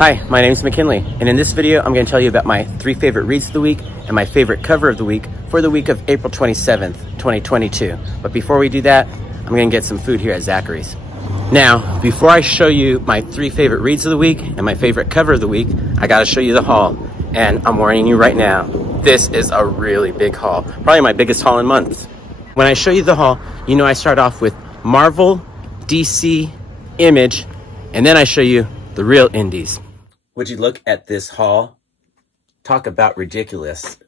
Hi, my name is McKinley, and in this video, I'm going to tell you about my 3 favorite reads of the week and my favorite cover of the week for the week of April 27th, 2022. But before we do that, I'm going to get some food here at Zachary's. Now, before I show you my 3 favorite reads of the week and my favorite cover of the week, I got to show you the haul. And I'm warning you right now, this is a really big haul, probably my biggest haul in months. When I show you the haul, you know I start off with Marvel, DC, Image, and then I show you the real indies. Would you look at this haul? Talk about ridiculous.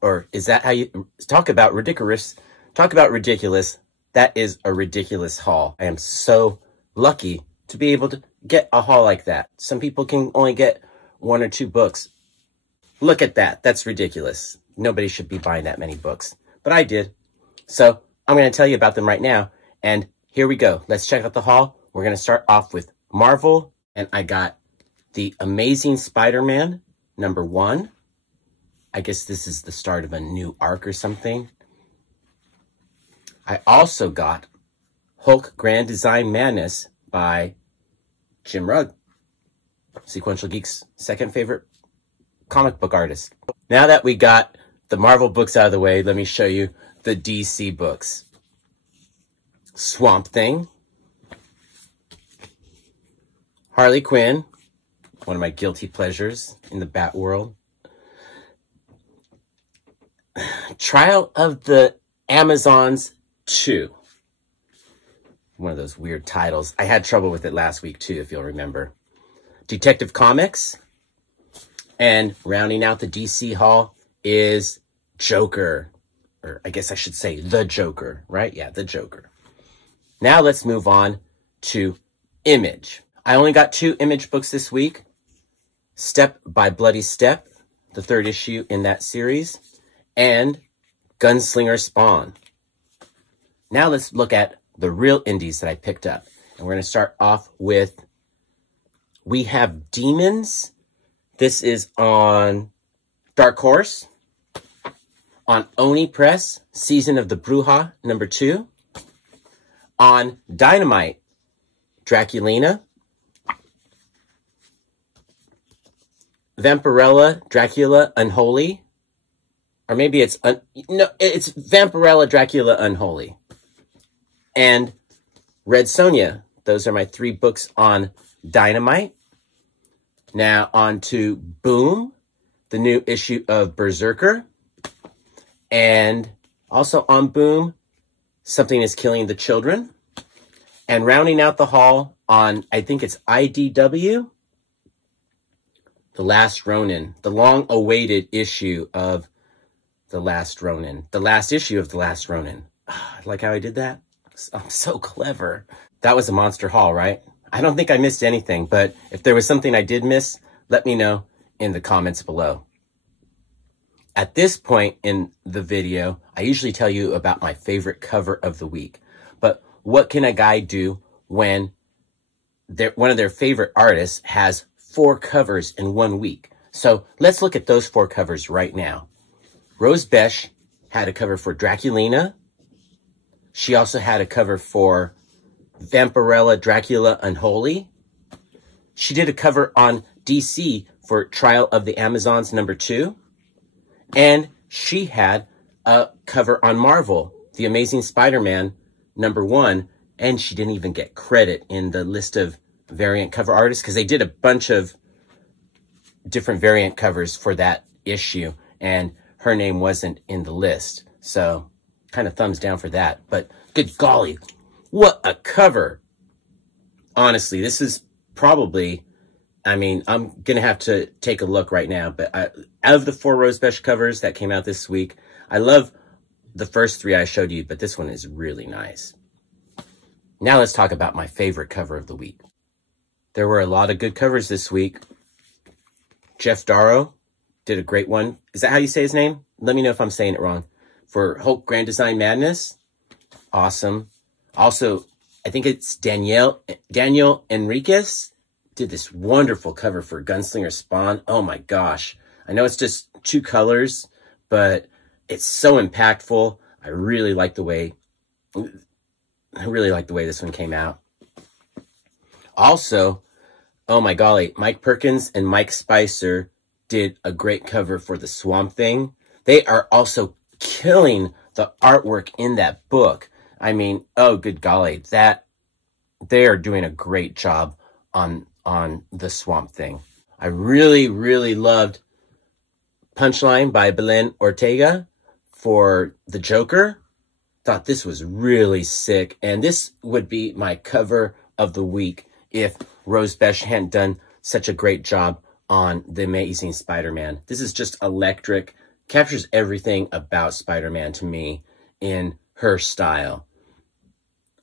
Or is that how you talk about ridiculous? Talk about ridiculous. That is a ridiculous haul. I am so lucky to be able to get a haul like that. Some people can only get 1 or 2 books. Look at that. That's ridiculous. Nobody should be buying that many books. But I did. So I'm going to tell you about them right now. And here we go. Let's check out the haul. We're going to start off with Marvel. And I got The Amazing Spider-Man, #1. I guess this is the start of a new arc or something. I also got Hulk Grand Design Madness by Jim Rugg, Sequential Geek's second favorite comic book artist. Now that we got the Marvel books out of the way, let me show you the DC books. Swamp Thing, Harley Quinn, one of my guilty pleasures in the Bat world. Trial of the Amazons 2. One of those weird titles. I had trouble with it last week too, if you'll remember. Detective Comics. And rounding out the DC haul is Joker. Or I guess I should say The Joker, right? Yeah, The Joker. Now let's move on to Image. I only got 2 Image books this week. Step by Bloody Step, the 3rd issue in that series, and Gunslinger Spawn. Now let's look at the real indies that I picked up. And we're going to start off with, we have Demons. This is on Dark Horse. On Oni Press, Season of the Bruja, #2. On Dynamite, Draculina. Vampirella, Dracula, Unholy. Or maybe it's, it's Vampirella, Dracula, Unholy. And Red Sonja. Those are my 3 books on Dynamite. Now on to Boom, the new issue of Berserker. And also on Boom, Something is Killing the Children. And rounding out the haul on, I think it's IDW, The Last Ronin, the long-awaited issue of The Last Ronin. The last issue of The Last Ronin. Like how I did that? I'm so clever. That was a monster haul, right? I don't think I missed anything, but if there was something I did miss, let me know in the comments below. At this point in the video, I usually tell you about my favorite cover of the week. But what can a guy do when one of their favorite artists has 4 covers in 1 week? So let's look at those 4 covers right now. Rose Besch had a cover for Draculina. She also had a cover for Vampirella, Dracula, Unholy. She did a cover on DC for Trial of the Amazons #2. And she had a cover on Marvel, The Amazing Spider-Man #1. And she didn't even get credit in the list of variant cover artists because they did a bunch of different variant covers for that issue. And her name wasn't in the list. So kind of thumbs down for that. But good golly, what a cover. Honestly, this is probably, I mean, I'm going to have to take a look right now. But out of the 4 Rose Besch covers that came out this week, I love the first 3 I showed you, but this one is really nice. Now let's talk about my favorite cover of the week. There were a lot of good covers this week. Jeff Darrow did a great one. Is that how you say his name? Let me know if I'm saying it wrong. For Hulk Grand Design Madness. Awesome. Also, I think it's Daniel Enriquez did this wonderful cover for Gunslinger Spawn. Oh my gosh. I know it's just 2 colors, but it's so impactful. I really like the way this one came out. Also, Oh my golly, Mike Perkins and Mike Spicer did a great cover for the Swamp Thing. They are also killing the artwork in that book. I mean, oh good golly, they are doing a great job on the Swamp Thing. I really, really loved Punchline by Belen Ortega for the Joker. Thought this was really sick, and this would be my cover of the week if Rose Besch hadn't done such a great job on The Amazing Spider-Man. This is just electric, captures everything about Spider-Man to me in her style.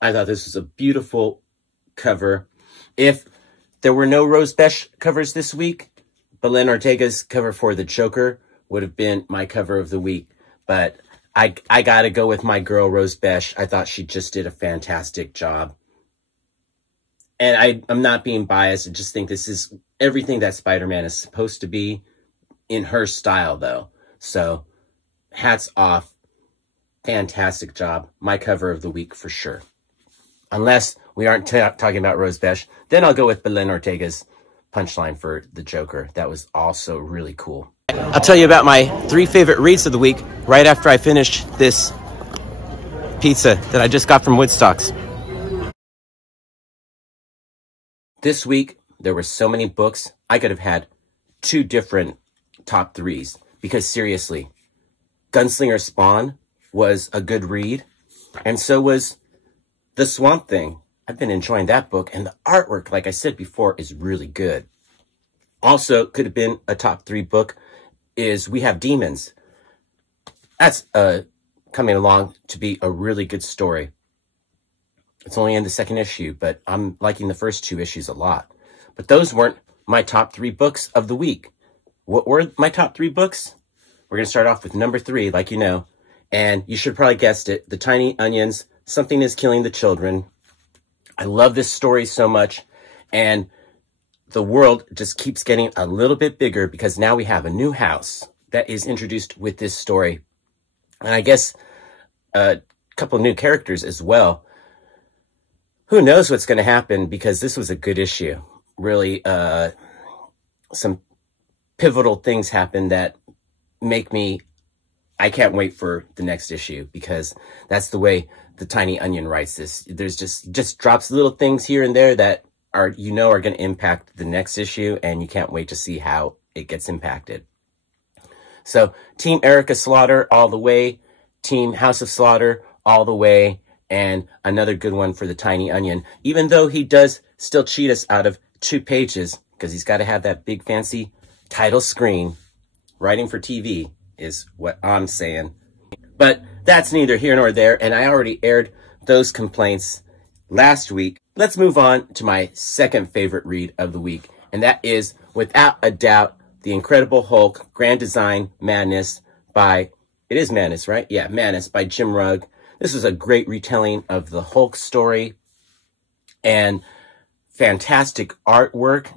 I thought this was a beautiful cover. If there were no Rose Besch covers this week, Belen Ortega's cover for the Joker would have been my cover of the week. But I gotta go with my girl, Rose Besch. I thought she just did a fantastic job. And I'm not being biased. I just think this is everything that Spider-Man is supposed to be in her style, though. So, hats off. Fantastic job. My cover of the week for sure. Unless we aren't talking about Rose Besch, then I'll go with Belen Ortega's Punchline for the Joker. That was also really cool. I'll tell you about my 3 favorite reads of the week right after I finish this pizza that I just got from Woodstocks. This week, there were so many books, I could have had 2 different top 3s. Because seriously, Gunslinger Spawn was a good read, and so was The Swamp Thing. I've been enjoying that book, and the artwork, like I said before, is really good. Also, could have been a top 3 book is We Have Demons. That's coming along to be a really good story. It's only in the 2nd issue, but I'm liking the first 2 issues a lot. But those weren't my top 3 books of the week. What were my top 3 books? We're going to start off with number 3, like you know. And you should probably guessed it. The Tiny Onions, Something is Killing the Children. I love this story so much. And the world just keeps getting a little bit bigger because now we have a new house that is introduced with this story. And I guess a couple new characters as well. Who knows what's going to happen, because this was a good issue. Really, some pivotal things happen that make me, I can't wait for the next issue, because that's the way the Tiny Onion writes this. There's just drops little things here and there that are, you know, are going to impact the next issue, and you can't wait to see how it gets impacted. So, Team Erica Slaughter all the way, Team House of Slaughter all the way, and another good one for the Tiny Onion, even though he does still cheat us out of 2 pages, because he's got to have that big fancy title screen. Writing for TV is what I'm saying. But that's neither here nor there, and I already aired those complaints last week. Let's move on to my 2nd favorite read of the week, and that is, without a doubt, The Incredible Hulk Grand Design Madness by, it is Madness, right? Yeah, Madness by Jim Rugg. This was a great retelling of the Hulk story, and fantastic artwork.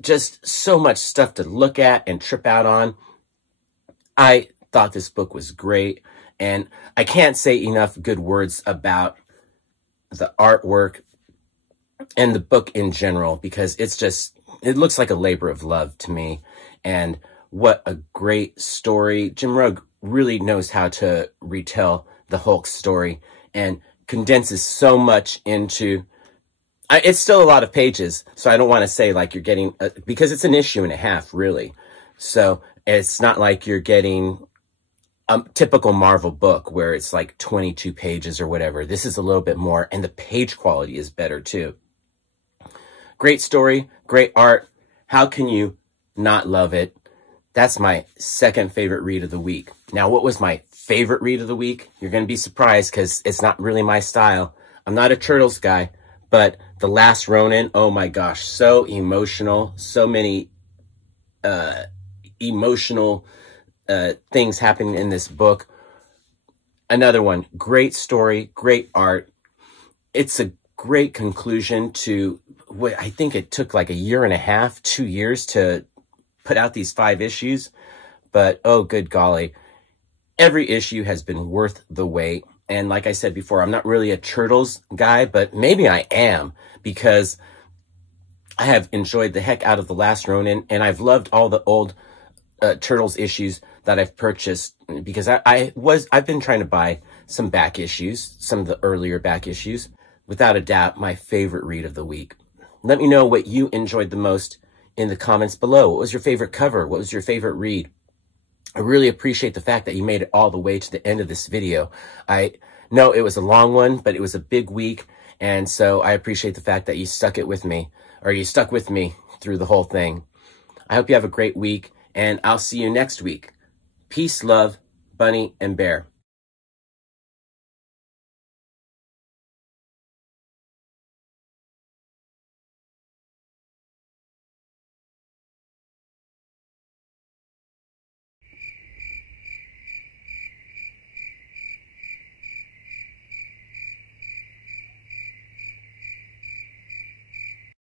Just so much stuff to look at and trip out on. I thought this book was great, and I can't say enough good words about the artwork and the book in general, because it's just, it looks like a labor of love to me. And what a great story. Jim Rugg really knows how to retell the Hulk story and condenses so much into, it's still a lot of pages, so I don't want to say like you're getting, because it's an issue and a half, really. So it's not like you're getting a typical Marvel book where it's like 22 pages or whatever. This is a little bit more, and the page quality is better too. Great story, great art. How can you not love it? That's my 2nd favorite read of the week. Now, what was my favorite read of the week? You're going to be surprised, because it's not really my style. I'm not a Turtles guy, but The Last Ronin, oh my gosh, so emotional. So many emotional things happening in this book. Another one, great story, great art. It's a great conclusion to what I think it took like 1.5 years, 2 years to put out these 5 issues. But oh, good golly, every issue has been worth the wait. And like I said before, I'm not really a Turtles guy, but maybe I am, because I have enjoyed the heck out of The Last Ronin, and I've loved all the old Turtles issues that I've purchased, because I've been trying to buy some back issues, some of the earlier back issues. Without a doubt, my favorite read of the week. Let me know what you enjoyed the most in the comments below. What was your favorite cover? What was your favorite read? I really appreciate the fact that you made it all the way to the end of this video. I know it was a long one, but it was a big week, and so I appreciate the fact that you stuck with me through the whole thing. I hope you have a great week, and I'll see you next week. Peace, love, Bunny, and Bear.